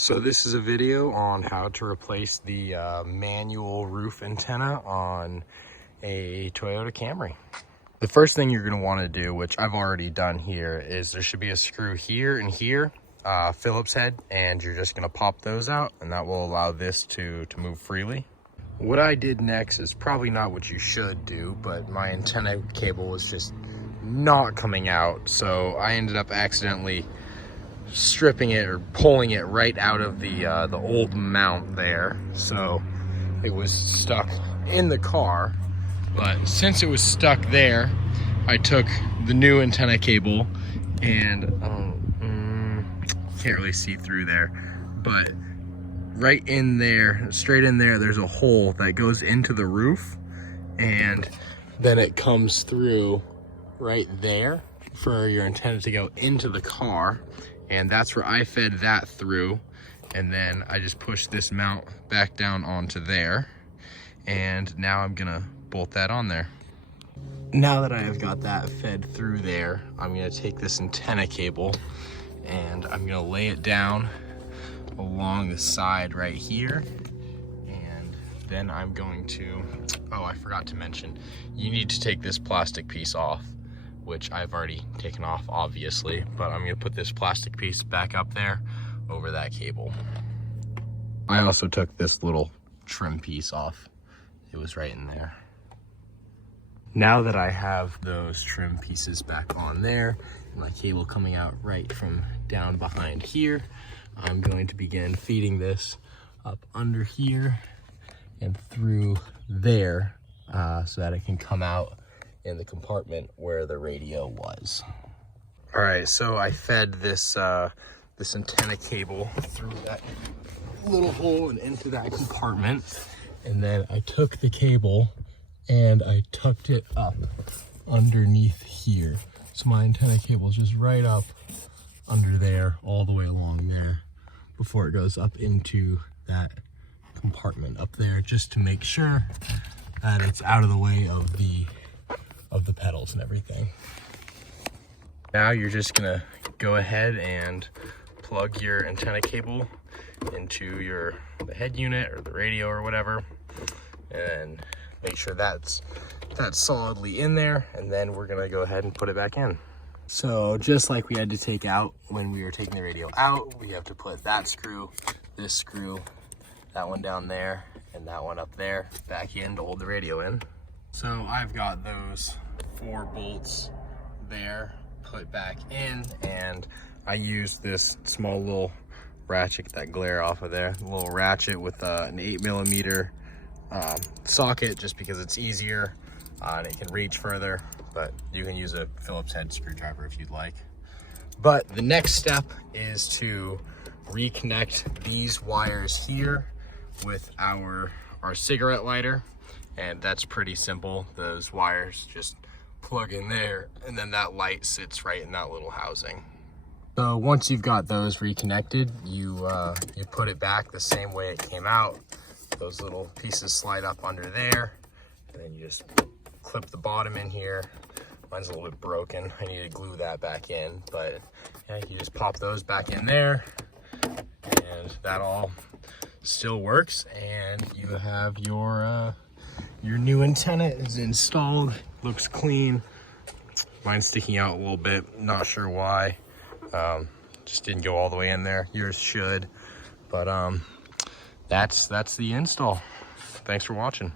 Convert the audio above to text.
So this is a video on how to replace the manual roof antenna on a Toyota Camry. The first thing you're going to want to do, which I've already done here, is there should be a screw here and here, Phillips head, and you're just going to pop those out, and that will allow this to move freely. What I did next is probably not what you should do, but my antenna cable was just not coming out, so I ended up accidentally stripping it or pulling it right out of the old mount there, so it was stuck in the car. But since it was stuck there, I took the new antenna cable and can't really see through there, but right in there, straight in there, there's a hole that goes into the roof, and then it comes through right there for your antenna to go into the car. And that's where I fed that through. And then I just pushed this mount back down onto there. And now I'm gonna bolt that on there. Now that I have got that fed through there, I'm gonna take this antenna cable and I'm gonna lay it down along the side right here. And then I'm going to, oh, I forgot to mention, you need to take this plastic piece off, which I've already taken off, obviously, but I'm gonna put this plastic piece back up there over that cable. I also took this little trim piece off. It was right in there. Now that I have those trim pieces back on there, my cable coming out right from down behind here, I'm going to begin feeding this up under here and through there so that it can come out in the compartment where the radio was. All right, so I fed this this antenna cable through that little hole and into that compartment, and then I took the cable and I tucked it up underneath here. So my antenna cable is just right up under there, all the way along there, before it goes up into that compartment up there, just to make sure that it's out of the way of the pedals and everything. Now you're just gonna go ahead and plug your antenna cable into the head unit or the radio or whatever, and make sure that's solidly in there, and then we're gonna go ahead and put it back in. So just like we had to take out when we were taking the radio out, we have to put that screw, this screw, that one down there, and that one up there back in to hold the radio in. So I've got those 4 bolts there put back in, and I used this small little ratchet, that glare off of there, a little ratchet with an 8mm socket, just because it's easier and it can reach further, but you can use a Phillips head screwdriver if you'd like. But the next step is to reconnect these wires here with our cigarette lighter. And that's pretty simple. Those wires just plug in there, and then that light sits right in that little housing. So once you've got those reconnected, you put it back the same way it came out. Those little pieces slide up under there, and then you just clip the bottom in here. Mine's a little bit broken. I need to glue that back in, but yeah, you just pop those back in there, and that all still works, and you have your new antenna is installed. Looks clean. Mine's sticking out a little bit, not sure why. Just didn't go all the way in there. Yours should, but that's the install. Thanks for watching.